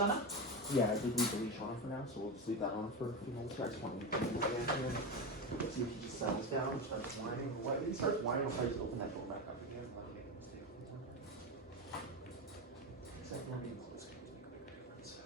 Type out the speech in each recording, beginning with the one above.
on that? Yeah, I did leave the leash on for now, so we'll just leave that on for a few minutes. I just want to see if he just settles down and starts whining. If he starts whining, I'll probably just open that door back up again and let him make a mistake. Second one being close can make a big difference.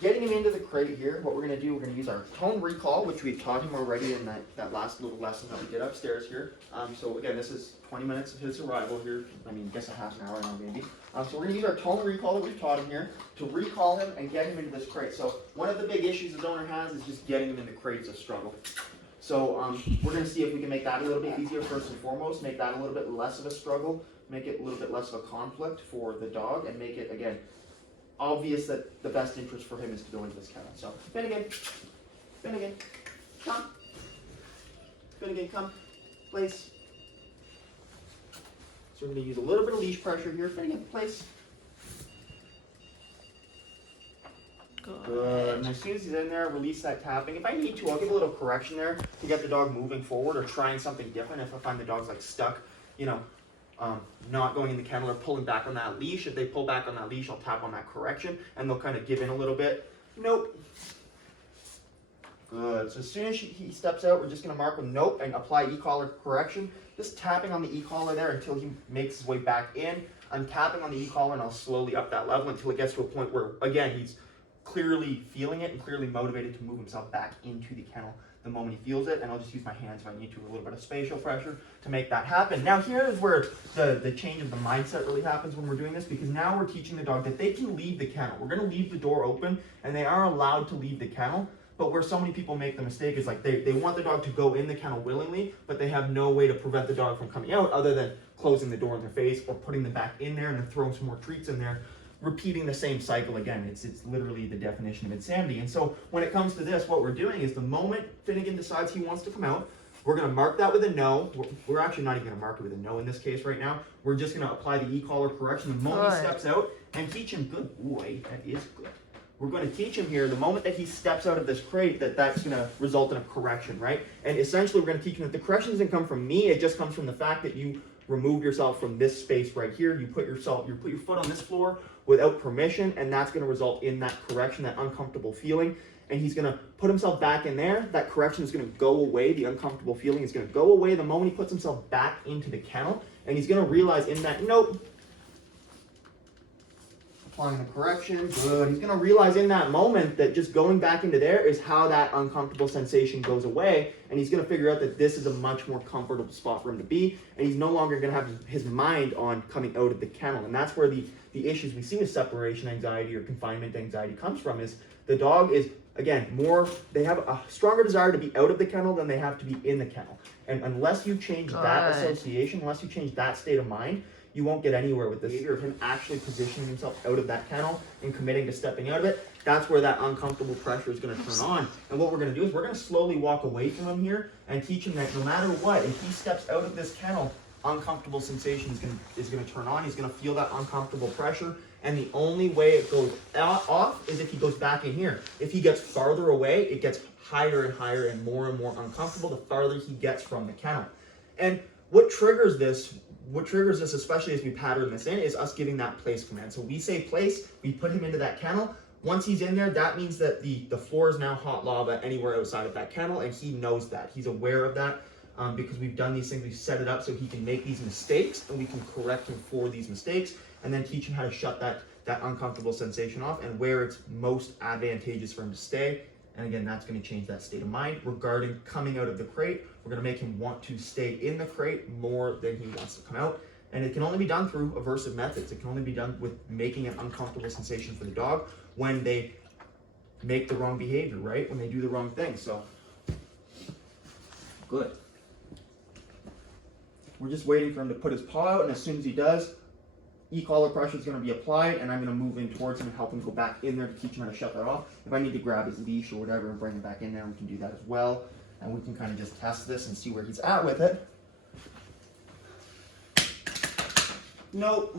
Getting him into the crate here, what we're going to do, we're going to use our tone recall, which we taught him already in that last little lesson that we did upstairs here. So again, this is 20 minutes of his arrival here. I mean, I guess a half an hour now maybe. So we're going to use our tone recall that we've taught him here to recall him and get him into this crate. So one of the big issues his owner has is just getting him in the crate is a struggle. So we're going to see if we can make that a little bit easier first and foremost, make that a little bit less of a struggle, make it a little bit less of a conflict for the dog, and make it, again, obvious that the best interest for him is to go into this kennel. So, Finnegan, come. Finnegan, come, place. So we're going to use a little bit of leash pressure here. Finnegan, place. Good. And as soon as he's in there, release that tapping. If I need to, I'll give a little correction there to get the dog moving forward or trying something different. If I find the dog's like stuck, you know, not going in the kennel or pulling back on that leash. If they pull back on that leash, I'll tap on that correction and they'll kind of give in a little bit. Nope. Good. So as soon as he steps out, we're just going to mark with nope and apply e-collar correction. Just tapping on the e-collar there until he makes his way back in. I'm tapping on the e-collar and I'll slowly up that level until it gets to a point where, again, he's clearly feeling it and clearly motivated to move himself back into the kennel the moment he feels it. And I'll just use my hands if I need to, a little bit of spatial pressure to make that happen. Now here is where the change of the mindset really happens when we're doing this, because now we're teaching the dog that they can leave the kennel. We're going to leave the door open and they are allowed to leave the kennel. But where so many people make the mistake is like they want the dog to go in the kennel willingly, but they have no way to prevent the dog from coming out other than closing the door in their face or putting them back in there and then throwing some more treats in there, repeating the same cycle again. It's literally the definition of insanity. And so when it comes to this, what we're doing is the moment Finnegan decides he wants to come out, we're going to mark that with a no. We're actually not even going to mark it with a no in this case right now. We're just going to apply the e-collar correction the moment he steps out and teach him, good boy, that is good. We're going to teach him here the moment that he steps out of this crate that's going to result in a correction, right? And essentially we're going to teach him that the correction doesn't come from me. It just comes from the fact that you remove yourself from this space right here. You put your foot on this floor without permission, and that's going to result in that correction, that uncomfortable feeling. And he's going to put himself back in there. That correction is going to go away. The uncomfortable feeling is going to go away the moment he puts himself back into the kennel. And he's going to realize in that, nope, applying the correction, good. He's going to realize in that moment that just going back into there is how that uncomfortable sensation goes away, and he's going to figure out that this is a much more comfortable spot for him to be, and he's no longer going to have his mind on coming out of the kennel. And that's where the issues we see with separation anxiety or confinement anxiety comes from, is the dog is, again, they have a stronger desire to be out of the kennel than they have to be in the kennel. And unless you change that association, unless you change that state of mind, you won't get anywhere with this behavior of him actually positioning himself out of that kennel and committing to stepping out of it. That's where that uncomfortable pressure is going to turn on. And what we're going to do is we're going to slowly walk away from him here and teach him that no matter what, if he steps out of this kennel, uncomfortable sensation is going to turn on. He's going to feel that uncomfortable pressure. And the only way it goes off is if he goes back in here. If he gets farther away, it gets higher and higher and more uncomfortable the farther he gets from the kennel. And what triggers this, especially as we pattern this in, is us giving that place command. So we say place, we put him into that kennel. Once he's in there, that means that the floor is now hot lava anywhere outside of that kennel, and he knows that. He's aware of that because we've done these things. We've set it up so he can make these mistakes, and we can correct him for these mistakes, and then teach him how to shut that uncomfortable sensation off and where it's most advantageous for him to stay. And again, that's going to change that state of mind regarding coming out of the crate. We're going to make him want to stay in the crate more than he wants to come out. And it can only be done through aversive methods. It can only be done with making an uncomfortable sensation for the dog when they make the wrong behavior, right? When they do the wrong thing. So, good. We're just waiting for him to put his paw out, and as soon as he does, e-collar pressure is going to be applied, and I'm going to move in towards him and help him go back in there to teach him how to shut that off. If I need to grab his leash or whatever and bring him back in there, we can do that as well. And we can kind of just test this and see where he's at with it. Nope.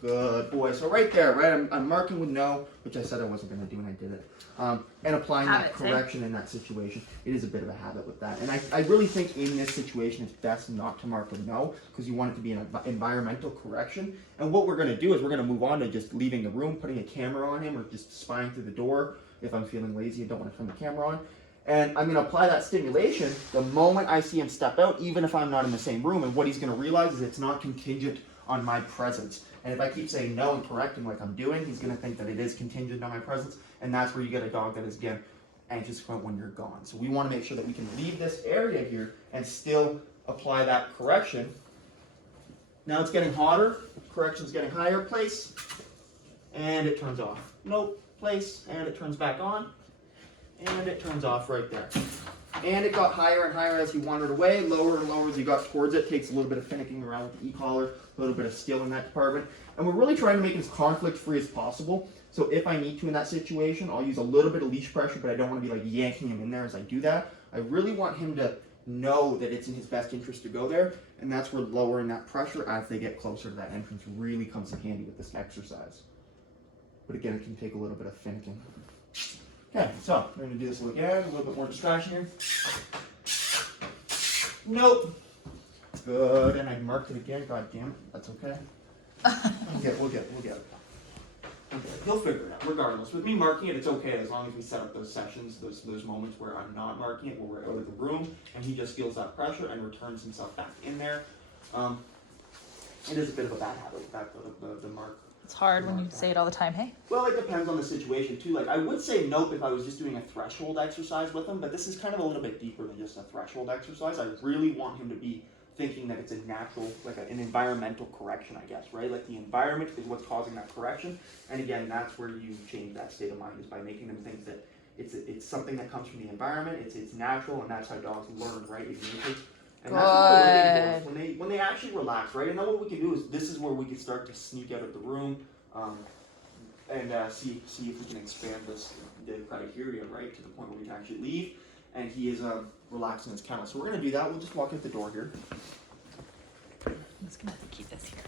Good boy. So right there, right, I'm marking with no, which I said I wasn't going to do, and I did it. And applying that correction in that situation. It is a bit of a habit with that. And I really think in this situation, it's best not to mark with no, because you want it to be an environmental correction. And what we're going to do is we're going to move on to just leaving the room, putting a camera on him, or just spying through the door. If I'm feeling lazy and don't want to turn the camera on. And I'm going to apply that stimulation the moment I see him step out, even if I'm not in the same room. And what he's going to realize is it's not contingent on my presence. And if I keep saying no and correcting like I'm doing, he's going to think that it is contingent on my presence. And that's where you get a dog that is, again, anxious about when you're gone. So we want to make sure that we can leave this area here and still apply that correction. Now it's getting hotter. Correction's getting higher. Place. And it turns off. Nope. Place. And it turns back on. And it turns off right there. And it got higher and higher as you wandered away, lower and lower as you got towards it. Takes a little bit of finicking around with the e-collar, a little bit of skill in that department. And we're really trying to make it as conflict-free as possible. So if I need to in that situation, I'll use a little bit of leash pressure, but I don't want to be like yanking him in there as I do that. I really want him to know that it's in his best interest to go there. And that's where lowering that pressure as they get closer to that entrance really comes in handy with this exercise. But again, it can take a little bit of finicking. Okay, so we're going to do this again, a little bit more distraction here. Nope. Good, and I marked it again. God damn it, that's okay. We'll get it. Okay, he'll figure it out, regardless. With me marking it, it's okay as long as we set up those sessions, those moments where I'm not marking it, where we're out of the room, and he just feels that pressure and returns himself back in there. It is a bit of a bad habit with that, the mark. It's hard when you say it all the time, hey? Well, it depends on the situation too. Like I would say nope if I was just doing a threshold exercise with him, but this is kind of a little bit deeper than just a threshold exercise. I really want him to be thinking that it's a natural, like an environmental correction, I guess, right? Like the environment is what's causing that correction. And again, that's where you change that state of mind, is by making them think that it's something that comes from the environment, it's natural, and that's how dogs learn, right? And that's what we're looking for when they actually relax, right? And then what we can do is, this is where we can start to sneak out of the room and see if we can expand the criteria, right, to the point where we can actually leave. And he is relaxing his kennel. So we're going to do that. We'll just walk out the door here. I'm just going to have to keep this here.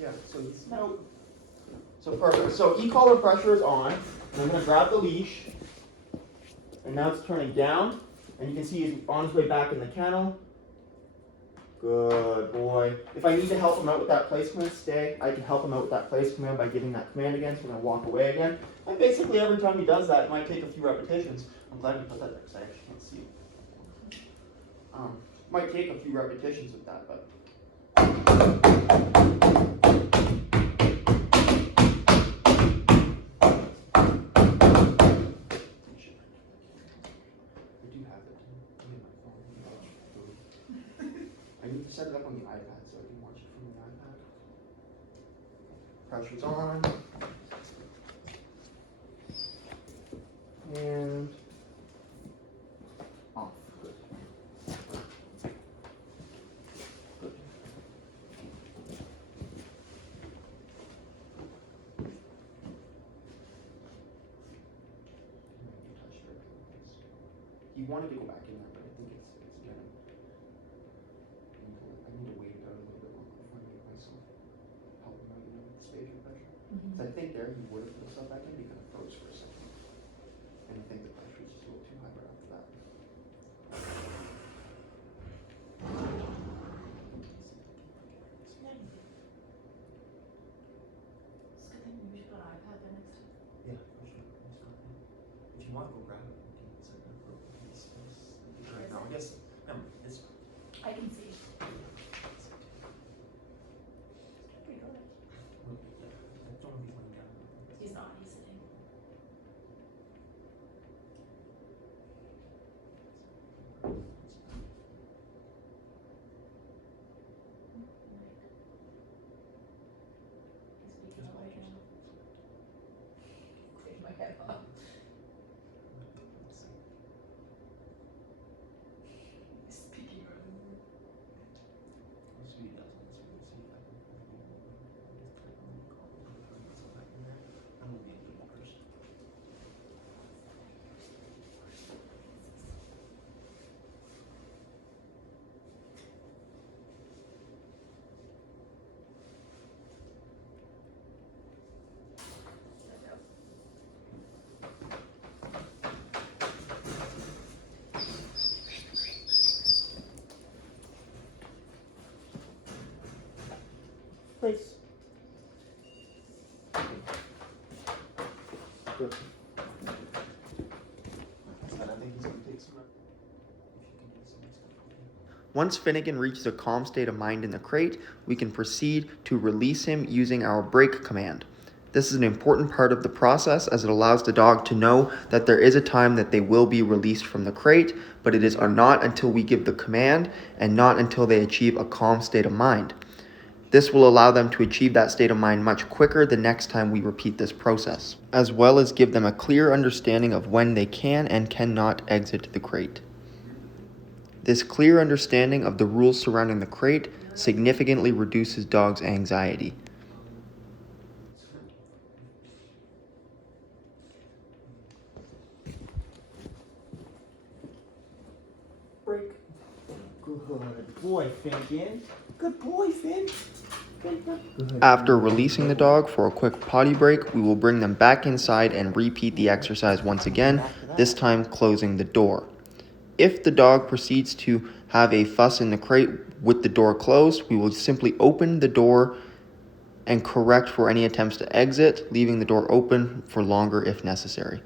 Yeah, so he's So perfect. So e-collar pressure is on. And I'm going to grab the leash. And now it's turning down. And you can see he's on his way back in the kennel. Good boy. If I need to help him out with that place command, stay. I can help him out with that place command by giving that command again. So we're going to walk away again. And basically every time he does that, it might take a few repetitions. I'm glad you put that there because I actually can't see it. Might take a few repetitions with that, but... I need to set it up on the iPad so I can watch it from the iPad. Pressure's on. And off. Good. Good. He wanted to go back in there, but I think it's getting... I need to wait it out a little bit longer before I make myself help him out, with the spatial pressure. So I think there he would have put himself back in, he kind of froze for a second. And I think the pressure is just a little too high right after that. Yeah, for sure. If you want to go grab it, you can set it up for right now. I guess it's... I can see. He's not, he's sitting. Place. Good. Once Finnegan reaches a calm state of mind in the crate, we can proceed to release him using our break command. This is an important part of the process as it allows the dog to know that there is a time that they will be released from the crate, but it is not until we give the command and not until they achieve a calm state of mind. This will allow them to achieve that state of mind much quicker the next time we repeat this process, as well as give them a clear understanding of when they can and cannot exit the crate. This clear understanding of the rules surrounding the crate significantly reduces dogs' anxiety. Break. Good boy, Finnegan. Good boy, Finn. After releasing the dog for a quick potty break, we will bring them back inside and repeat the exercise once again, this time closing the door. If the dog proceeds to have a fuss in the crate with the door closed, we will simply open the door and correct for any attempts to exit, leaving the door open for longer if necessary.